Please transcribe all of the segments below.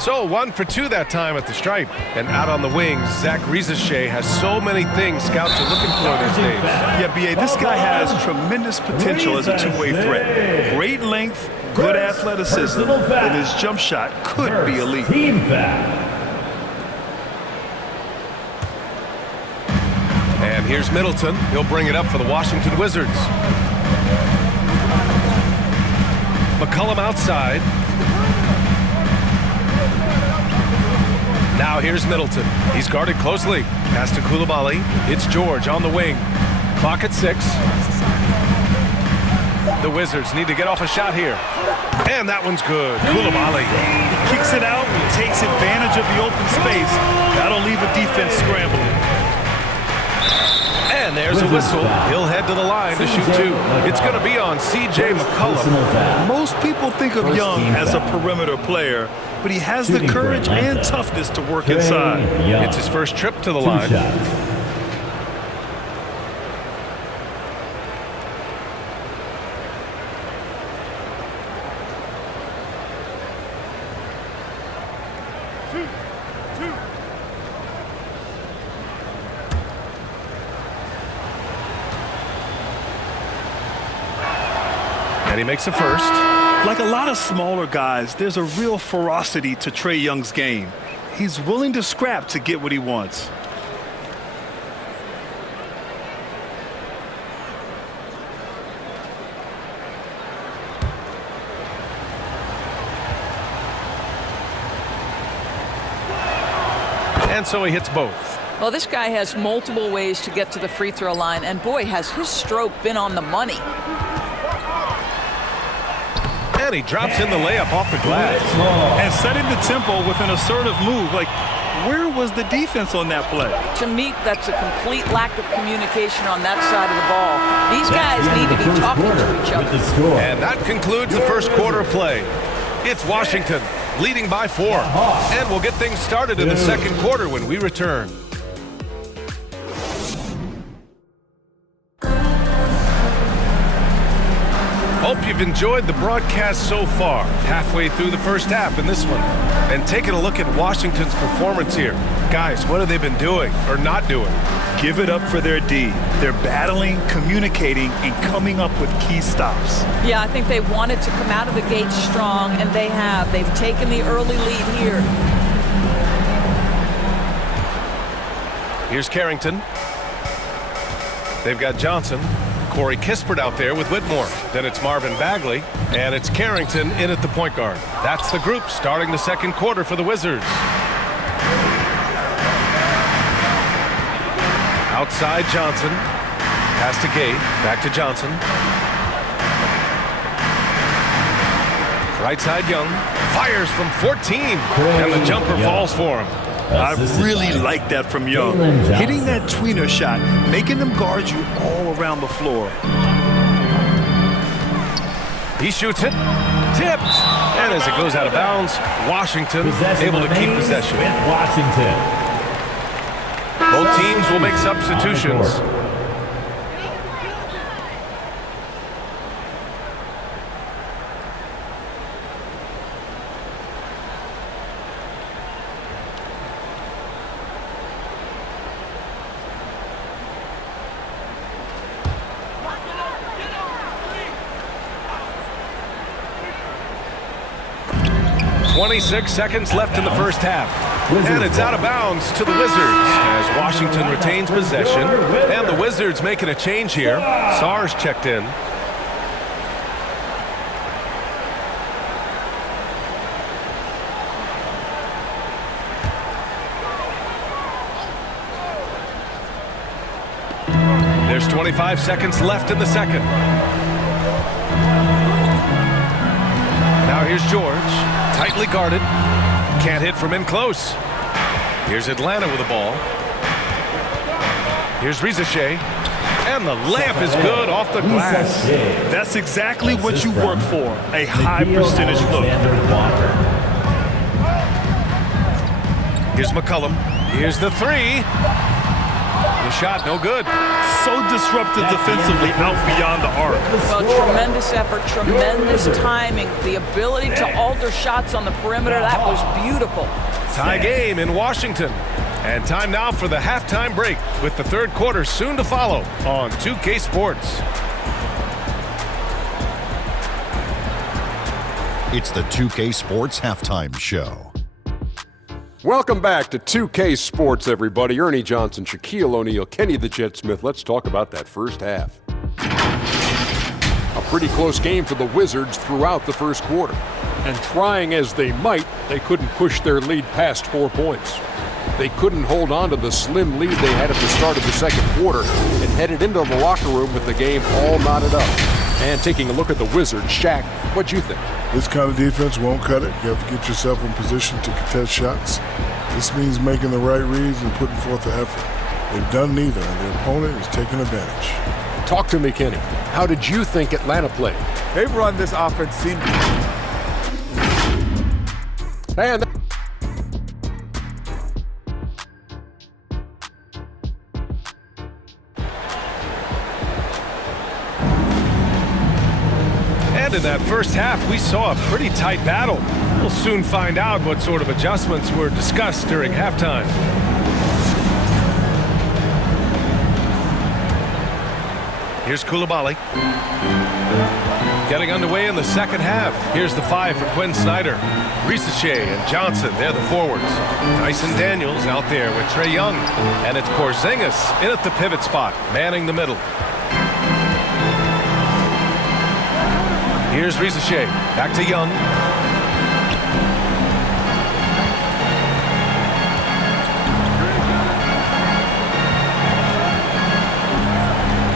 So 1 for 2 that time at the stripe. And out on the wings, Zach Rizachet has so many things scouts are looking for these days. Yeah, B.A., this guy has tremendous potential as a two-way threat. Great length, good athleticism, and his jump shot could be elite. And here's Middleton. He'll bring it up for the Washington Wizards. McCollum outside. Now here's Middleton. He's guarded closely. Pass to Coulibaly. It's George on the wing. Clock at 6. The Wizards need to get off a shot here. And that one's good. Coulibaly Kicks it out, takes advantage of the open space. That'll leave a defense scrambling. And there's a whistle. He'll head to the line to shoot 2. It's going to be on C.J. McCollum. Most people think of Young as a perimeter player, but he has the courage and toughness to work inside. It's his first trip to the line. And he makes a first. Like a lot of smaller guys, there's a real ferocity to Trae Young's game. He's willing to scrap to get what he wants. And so he hits both. Well, this guy has multiple ways to get to the free throw line, and boy, has his stroke been on the money. And he drops in the layup off the glass. And setting the tempo with an assertive move. Like, where was the defense on that play? To me, that's a complete lack of communication on that side of the ball. These guys need to be talking to each other. And that concludes the first quarter of play. It's Washington leading by 4. And we'll get things started in the second quarter when we return. Hope you've enjoyed the broadcast so far, halfway through the first half in this one. And taking a look at Washington's performance here. Guys, what have they been doing or not doing? Give it up for their D. They're battling, communicating, and coming up with key stops. Yeah, I think they wanted to come out of the gate strong, and they have. They've taken the early lead here. Here's Carrington. They've got Johnson. Corey Kispert out there with Whitmore. Then it's Marvin Bagley, and it's Carrington in at the point guard. That's the group starting the second quarter for the Wizards. Outside Johnson. Pass to Gay. Back to Johnson. Right side Young. Fires from 14. And the jumper falls for him. I really like that from Young. Hitting that tweener shot, making them guard you all around the floor. He shoots it. Tipped. And as it goes out of bounds, Washington able to keep possession. Both teams will make substitutions. .26 seconds left in the first half. And it's out of bounds to the Wizards as Washington retains possession. And the Wizards making a change here. Sars checked in. There's 25 seconds left in the second. Now here's George. Tightly guarded. Can't hit from in close. Here's Atlanta with the ball. Here's Rizachet. And the layup is good off the glass. That's exactly what you work for. A high percentage look. Here's McCollum. Here's the 3. The shot, no good. So disruptive defensively out beyond the arc. Well, tremendous effort, tremendous timing. The ability to alter shots on the perimeter, that was beautiful. Tie game in Washington. And time now for the halftime break, with the third quarter soon to follow on 2K Sports. It's the 2K Sports Halftime Show. Welcome back to 2K Sports, everybody. Ernie Johnson, Shaquille O'Neal, Kenny the Jet Smith. Let's talk about that first half. A pretty close game for the Wizards throughout the first quarter. And trying as they might, they couldn't push their lead past 4 points. They couldn't hold on to the slim lead they had at the start of the second quarter and headed into the locker room with the game all knotted up. And taking a look at the Wizards, Shaq, what'd you think? This kind of defense won't cut it. You have to get yourself in position to contest shots. This means making the right reads and putting forth the effort. They've done neither, and their opponent is taking advantage. Talk to me, Kenny. How did you think Atlanta played? They've run this offense seamlessly. And in that first half, we saw a pretty tight battle. We'll soon find out what sort of adjustments were discussed during halftime. Here's Coulibaly. Getting underway in the second half. Here's the 5 for Quinn Snyder. Ricochet and Johnson, they're the forwards. Dyson Daniels out there with Trae Young. And it's Porzingis in at the pivot spot, manning the middle. Here's Ricochet, back to Young.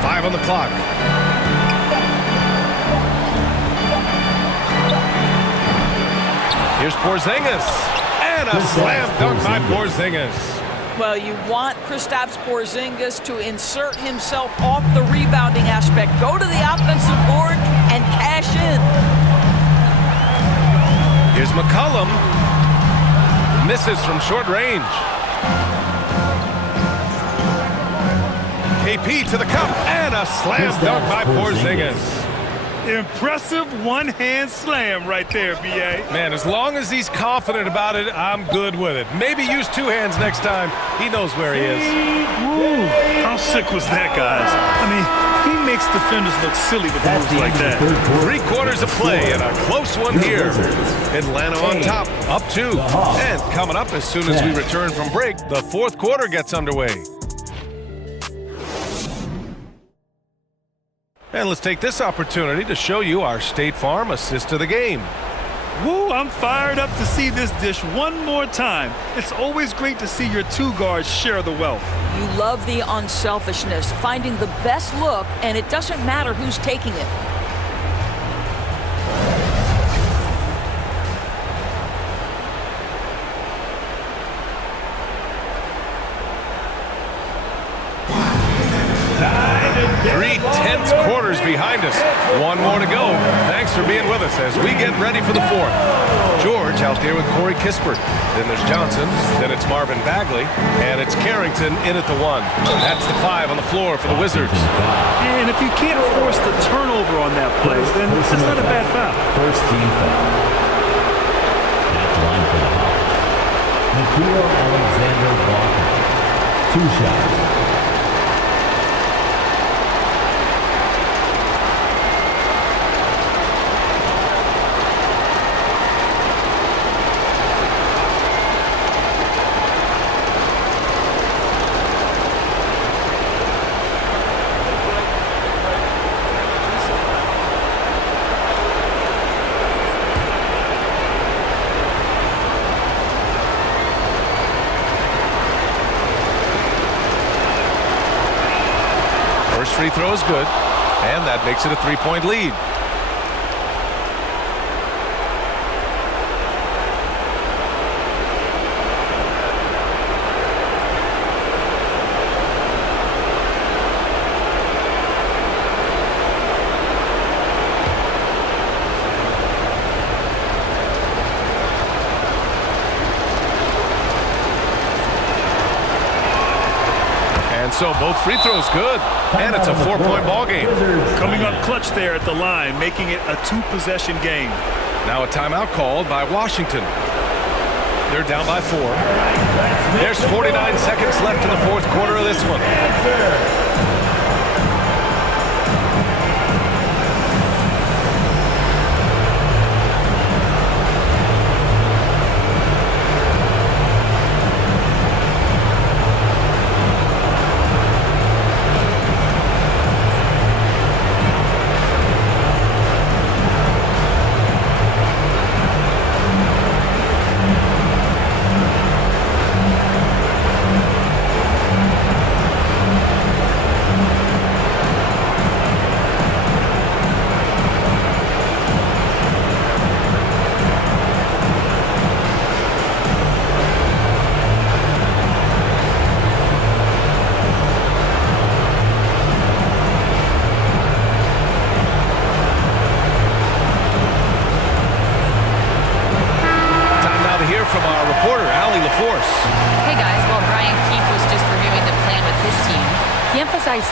Five on the clock. Here's Porzingis, and a slam dunk by Porzingis. Well, you want Kristaps Porzingis to insert himself off the rebounding aspect, go to the offensive board, and cash in. Here's McCollum. Misses from short range. KP to the cup, and a slam dunk by Porzingis. Impressive one-hand slam right there, B.A. Man, as long as he's confident about it, I'm good with it. Maybe use two hands next time. He knows where he is. Ooh, how sick was that, guys? I mean, he makes defenders look silly with moves like that. 3 quarters of play and a close one here. Atlanta on top, up 2. And coming up as soon as we return from break, the fourth quarter gets underway. And let's take this opportunity to show you our State Farm assist to the game. Woo, I'm fired up to see this dish one more time. It's always great to see your two guards share the wealth. You love the unselfishness, finding the best look, and it doesn't matter who's taking it. Three tense quarters behind us. One more to go. Thanks for being with us as we get ready for the fourth. George out there with Corey Kispert. Then there's Johnson. Then it's Marvin Bagley. And it's Carrington in at the 1. That's the 5 on the floor for the Wizards. And if you can't force the turnover on that play, then it's not a bad foul. First team foul. At the line for the Hawks. Nickeil Alexander-Walker. 2 shots. Free throw is good, and that makes it a 3-point lead. And so both free throws good. And it's a 4-point ball game. Coming up clutch there at the line, making it a 2-possession game. Now a timeout called by Washington. They're down by 4. There's 49 seconds left in the fourth quarter of this one.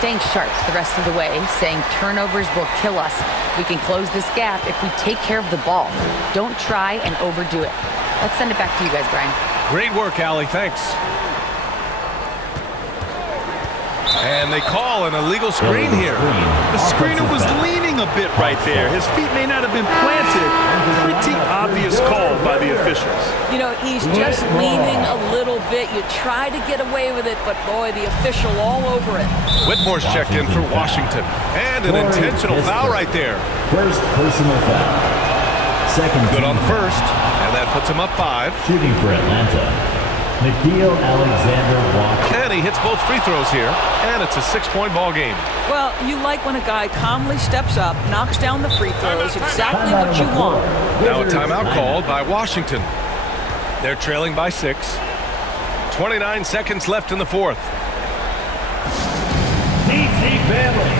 Staying sharp the rest of the way, saying turnovers will kill us. We can close this gap if we take care of the ball. Don't try and overdo it. Let's send it back to you guys, Brian. Great work, Allie. Thanks. And they call an illegal screen here. The screener was leaning a bit right there. His feet may not have been planted. Pretty obvious call by the officials. You know, he's just leaning a little bit. You try to get away with it, but boy, the official all over it. Whitmore's checked in for Washington. And an intentional foul right there. First personal foul. Second good on the first. And that puts him up 5. Shooting for Atlanta, Alexander Walker. And he hits both free throws here. And it's a 6-point ball game. Well, you like when a guy calmly steps up, knocks down the free throws, exactly what you want. Now a timeout called by Washington. They're trailing by 6. 29 seconds left in the fourth. TC family,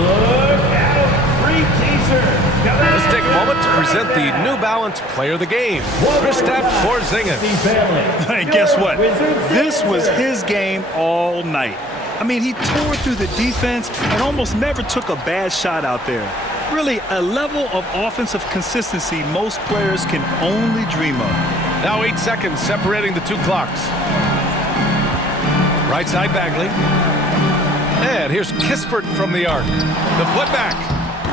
look out, free teasers. Let's take a moment to present the New Balance Player of the Game, Kristaps Porzingis. Hey, guess what? This was his game all night. I mean, he tore through the defense and almost never took a bad shot out there. Really, a level of offensive consistency most players can only dream of. Now 8 seconds separating the two clocks. Right side Bagley. And here's Kispert from the arc. The putback.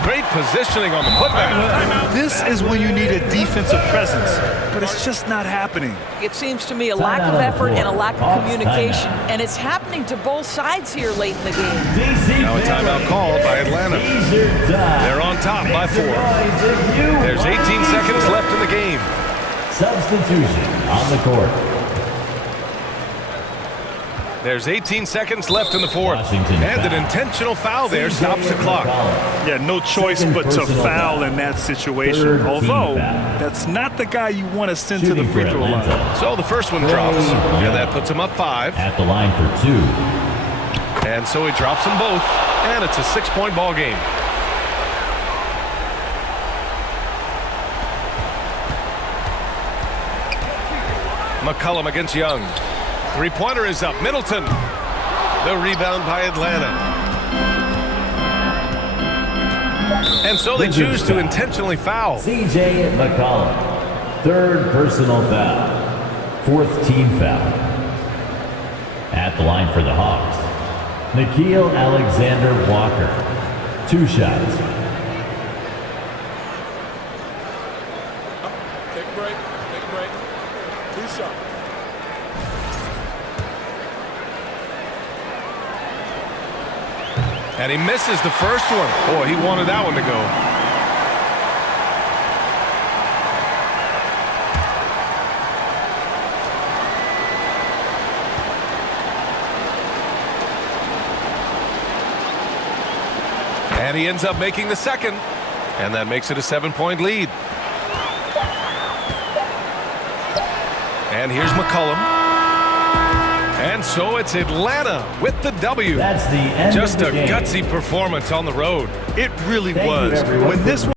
Great positioning on the putback. This is when you need a defensive presence, but it's just not happening. It seems to me a lack of effort and a lack of communication, and it's happening to both sides here late in the game. Now a timeout called by Atlanta. They're on top by 4. There's 18 seconds left in the game. Substitution on the court. There's 18 seconds left in the fourth. And an intentional foul there stops the clock. Yeah, no choice but to foul in that situation. Although, that's not the guy you want to send to the free throw line. So the first one drops. And that puts him up 5. At the line for 2. And so he drops them both. And it's a 6-point ball game. McCollum against Young. Three-pointer is up. Middleton. The rebound by Atlanta. And so they choose to intentionally foul. C.J. McCollum. Third personal foul. Fourth team foul. At the line for the Hawks, Alexander Walker. 2 shots. Take a break. 2 shots. And he misses the first one. Boy, he wanted that one to go. And he ends up making the second. And that makes it a 7-point lead. And here's McCollum. And so it's Atlanta with the W. That's the end Just of the a game. gutsy performance on the road. It really Thank you, was. everyone, When this